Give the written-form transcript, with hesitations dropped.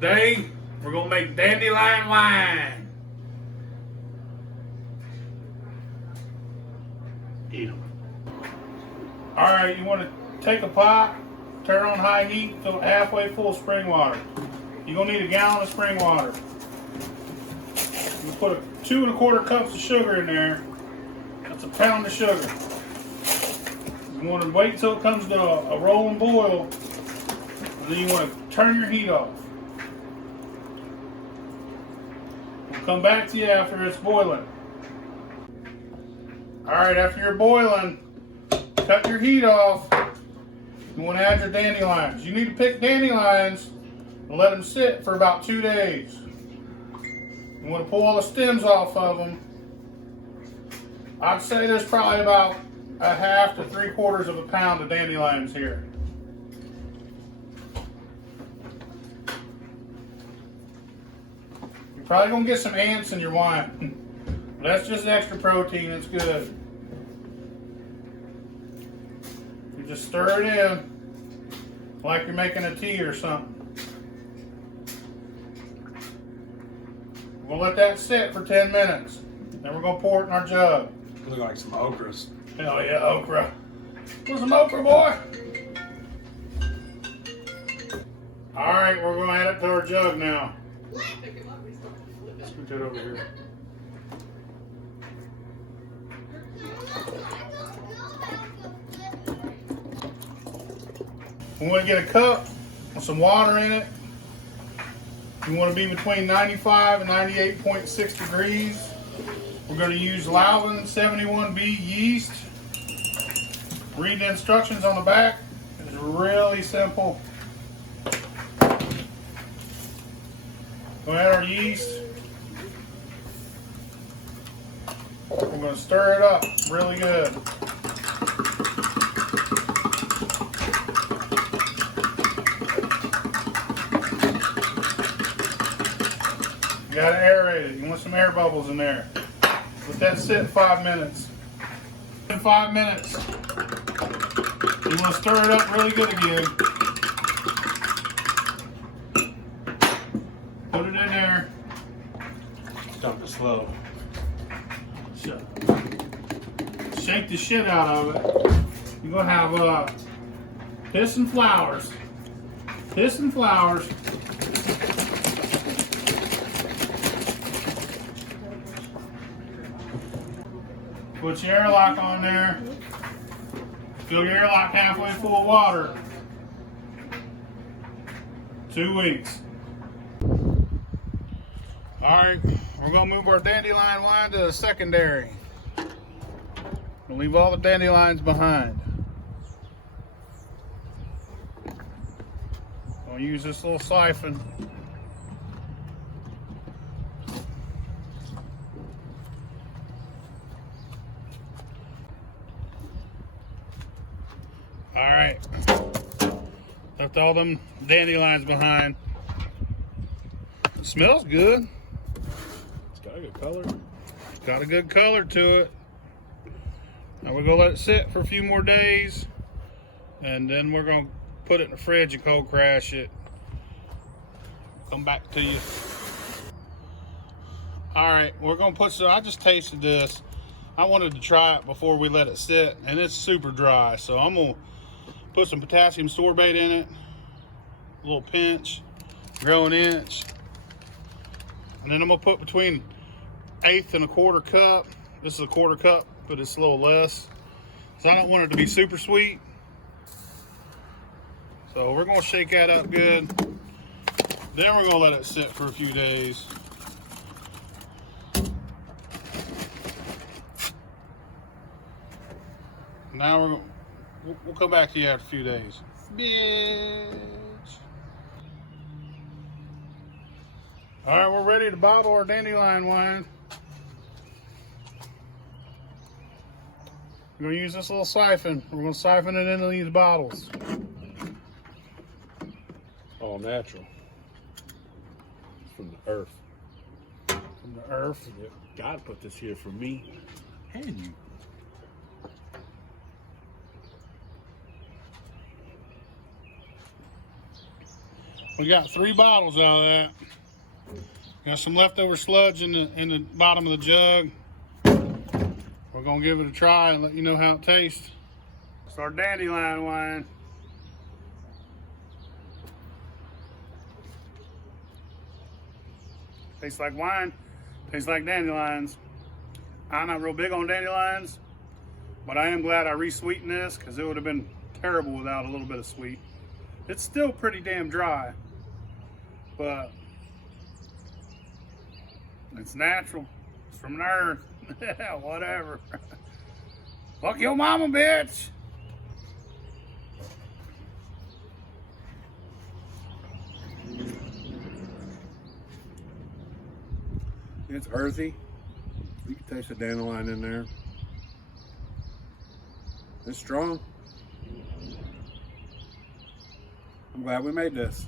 Today, we're gonna make dandelion wine. Eat them. All right, you want to take a pot, turn on high heat, fill it halfway full of spring water. You're gonna need a gallon of spring water. You put 2 1/4 cups of sugar in there. That's a pound of sugar. You want to wait till it comes to a rolling boil, and then you want to turn your heat off. We'll come back to you after it's boiling. All right, after you're boiling, cut your heat off. You want to add your dandelions. You need to pick dandelions and let them sit for about 2 days. You want to pull all the stems off of them. I'd say there's probably about 1/2 to 3/4 of a pound of dandelions here. You're probably gonna get some ants in your wine. That's just extra protein, it's good. You just stir it in like you're making a tea or something. We'll let that sit for 10 minutes. Then we're gonna pour it in our jug. Look like some okras. Hell yeah, okra. Want some okra, boy? All right, we're gonna add it to our jug now. Scoot that over here. We want to get a cup with some water in it. You want to be between 95 and 98.6 degrees. We're going to use Lalvin 71B yeast. Read the instructions on the back. It's really simple. We'll add our yeast. We're going to stir it up really good. You got to aerate it. You want some air bubbles in there. Let that sit 5 minutes. In 5 minutes, you want to stir it up really good again. Put it in there. Dump it slow. Shake the shit out of it. You're gonna have piss and flowers. Piss and flowers. Put your airlock on there. Fill your airlock halfway full of water. 2 weeks. Alright, we're going to move our dandelion wine to the secondary. We'll leave all the dandelions behind. I'll use this little siphon. Alright, left all them dandelions behind. It smells good. It's got a good color. It's got a good color to it. Now we're gonna let it sit for a few more days, and then we're gonna put it in the fridge and cold crash it. Come back to you. Alright, we're gonna put some, I just tasted this. I wanted to try it before we let it sit, and it's super dry, so I'm gonna put some potassium sorbate in it, a little pinch, grow an inch, and then I'm gonna put between 1/8 and 1/4 cup. This is 1/4 cup, but it's a little less. So I don't want it to be super sweet. So we're gonna shake that up good. Then we're gonna let it sit for a few days. Now we'll come back to you after a few days. Bitch. All right, we're ready to bottle our dandelion wine. We're gonna use this little siphon. We're gonna siphon it into these bottles. All natural. From the earth. From the earth. Yep. God put this here for me and you. We got 3 bottles out of that. Got some leftover sludge in the bottom of the jug. We're gonna give it a try and let you know how it tastes. It's our dandelion wine. Tastes like wine, tastes like dandelions. I'm not real big on dandelions, but I am glad I re-sweetened this because it would have been terrible without a little bit of sweet. It's still pretty damn dry, but it's natural. It's from the earth. Whatever. Fuck your mama, bitch. It's earthy. You can taste the dandelion in there. It's strong. I'm glad we made this.